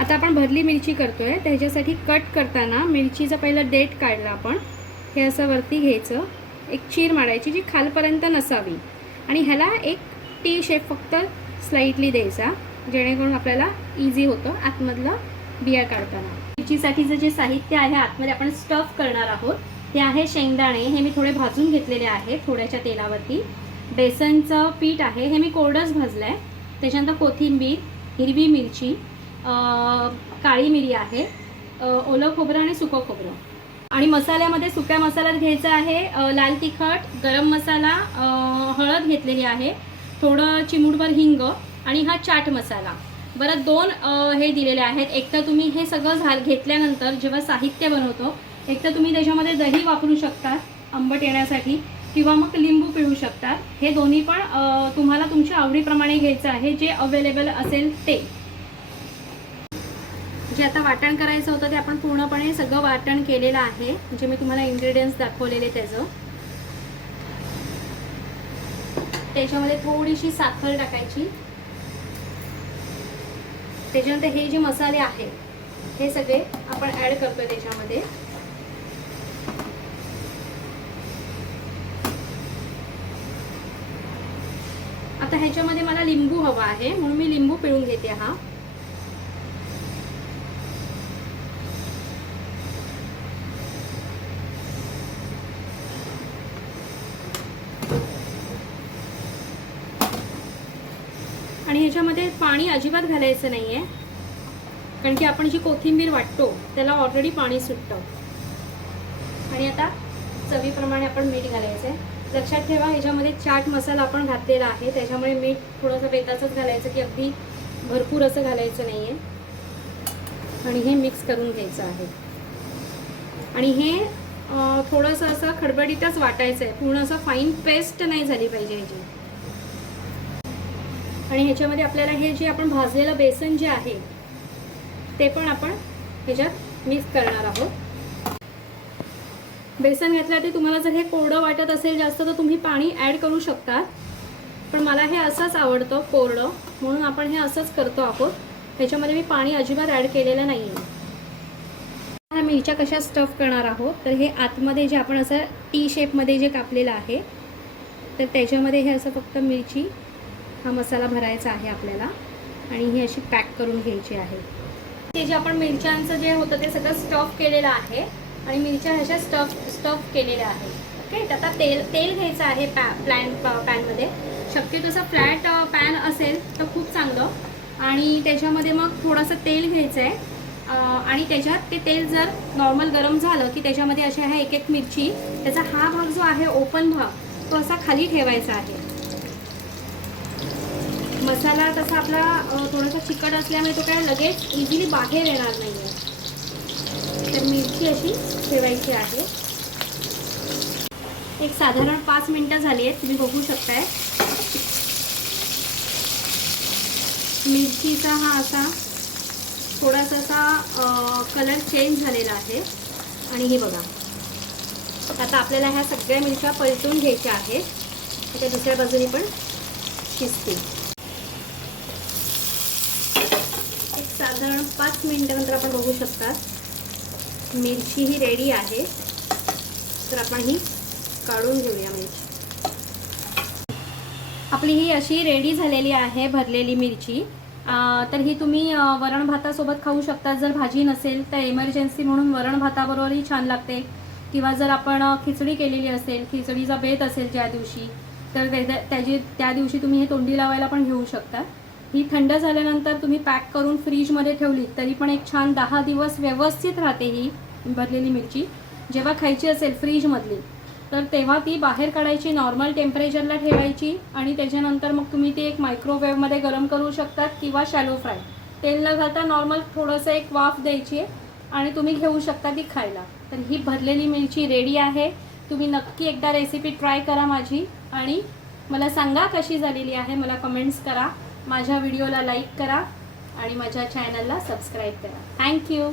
आता आपण भरली मिरची करतोय, त्याच्यासाठी कट करताना मिरचीचं पहिलं देठ काढलं आपण. हे असं वरती घ्यायचं, एक चीर मारायची जी खालपर्यंत नसावी आणि ह्याला एक टी शेप फक्त स्लाइटली द्यायचा, जेणेकरून आपल्याला इझी होतं आतमधलं बिया काढताना. मिरचीसाठीचं जे साहित्य आहे आतमध्ये आपण स्टफ करणार आहोत ते आहे शेंगदाणे. हे मी थोडे भाजून घेतलेले आहे थोड्याशा तेलावरती. बेसनचं पीठ आहे, हे मी कोरडंच भाजलं आहे. त्याच्यानंतर कोथिंबीर, हिरवी मिरची, काळी मिरी आहे, ओलं खोबरं आणि सुकं खोबरं. आणि मसाल्यामध्ये सुक्या मसाल्यात घ्यायचं आहे लाल तिखट, गरम मसाला, हळद घेतलेली आहे, थोडं चिमूटभर हिंग आणि हा चाट मसाला. बरं 2 हे दिलेले आहेत. एक तर तुम्ही हे सगळं घेतल्यानंतर जेव्हा साहित्य बनवतो, एक तर तुम्ही त्याच्यामध्ये दही वापरू शकता आंबट येण्यासाठी किंवा मग लिंबू पिळू शकता. हे दोन्ही पण तुम्हाला तुमच्या आवडीप्रमाणे घ्यायचं आहे, जे अवेलेबल असेल ते. जे आता वाटण करायचं होतं ते आपण पूर्णपणे सगळं वाटण केलेलं आहे, जे मी तुम्हाला इन्ग्रेडियंट्स दाखवलेले त्याचं. त्याच्यामध्ये थोडीशी साखर टाकायची. त्याच्यानंतर हे जे मसाले आहेत हे सगळे आपण ॲड करतोय त्याच्यामध्ये. आता ह्याच्यामध्ये मला लिंबू हवा आहे म्हणून मी लिंबू पिळून घेते. हा आणि ह्याच्यामध्ये पाणी अजिबात घालायचं नाही आहे, कारण की आपण जी कोथिंबीर वाटतो त्याला ऑलरेडी पाणी सुटतं. आणि आता चवीप्रमाणे आपण मीठ घालायचं आहे. लक्षात ठेवा ह्याच्यामध्ये चाट मसाला आपण घातलेला आहे, त्याच्यामुळे मीठ थोडंसं बेताचंच घालायचं, की अगदी भरपूर असं घालायचं नाही आहे. आणि हे मिक्स करून घ्यायचं आहे. आणि हे थोडंसं असं खडबडीतच वाटायचं आहे, पूर्ण असं फाईन पेस्ट नाही झाली पाहिजे ह्याची. आणि ह्याच्यामध्ये आपल्याला हे जे आपण भाजलेलं बेसन जे आहे ते पण आपण ह्याच्यात मिक्स करणार आहोत. बेसन घातल्यावर तुम्हाला जर हे कोरडं वाटत असेल जास्त तर तुम्ही पाणी ॲड करू शकता, पण मला हे असंच आवडतं कोरडं, म्हणून आपण हे असंच करतो आहोत. ह्याच्यामध्ये मी पाणी अजिबात ॲड केलेलं नाही आहे. ह्या मिरच्या कशा स्टफ करणार आहोत, तर हे आतमध्ये जे आपण असं टी शेपमध्ये जे कापलेलं आहे तर त्याच्यामध्ये हे असं फक्त मिरची हा मसाला भरायचा आहे आपल्याला आणि ही अशी पॅक करून घ्यायची आहे. ते जे आपण मिरच्यांचं जे होतं ते सगळं स्टफ केलेलं आहे आणि मिरच्या ह्याच्या स्टफ केलेल्या आहे. ओके, आता तेल घ्यायचं आहे पॅनमध्ये. शक्यतो तसं फ्लॅट पॅन असेल तर खूप चांगलं. आणि त्याच्यामध्ये मग थोडंसं तेल घ्यायचं आहे आणि त्याच्यात ते तेल जर नॉर्मल गरम झालं की त्याच्यामध्ये अशा ह्या एक मिरची, त्याचा हा भाग जो आहे ओपन भाग तो असा खाली ठेवायचा आहे. मसाला तसा आपला थोडासा चिकट असल्यामुळे तो काय लगेच इझिली बाहेर येणार नाही आहे. तर मिरची अशी ठेवायची आहे. एक साधारण 5 मिनटं झाली आहेत, तुम्ही बघू शकताय. मिरचीचा हा असा थोडासा असा कलर चेंज झालेला आहे. आणि हे बघा, आता आपल्याला ह्या सगळ्या मिरच्या पलटून घ्यायच्या आहेत. त्याच्या दुसऱ्या बाजूने पण शिजतील. साधारण 5 मिनिटानंतर आपण बघू शकता मिरची ही रेडी आहे. तर आपण ही काढून घेऊया मिरची. आपली ही अशी रेडी झालेली आहे भरलेली मिरची. तर ही तुम्ही वरण भातासोबत खाऊ शकता. जर भाजी नसेल तर इमर्जन्सी म्हणून वरण भाताबरोबरही छान लागते. किंवा जर आपण खिचडी केलेली असेल, खिचडीचा बेत असेल ज्या दिवशी, तर त्या दिवशी तुम्ही हे तोंडी लावायला पण घेऊ शकता. ही थंड झाल्यानंतर तुम्ही पॅक करून फ्रीजमध्ये ठेवली तरी पण एक छान 10 दिवस व्यवस्थित राहते ही भरलेली मिरची. जेव्हा खायची असेल फ्रीजमधली तर तेव्हा ती बाहेर काढायची, नॉर्मल टेम्परेचरला ठेवायची आणि त्याच्यानंतर मग तुम्ही ती एक मायक्रोवेव्हमध्ये गरम करू शकतात किंवा शॅलो फ्राय. तेल न घालता नॉर्मल थोडंसं एक वाफ द्यायची आहे आणि तुम्ही घेऊ शकता ती खायला. तर ही भरलेली मिरची रेडी आहे. तुम्ही नक्की एकदा रेसिपी ट्राय करा माझी आणि मला सांगा कशी झालेली आहे. मला कमेंट्स करा, माझ्या व्हिडिओला लाईक करा आणि माझ्या चॅनलला सबस्क्राईब करा. थँक्यू.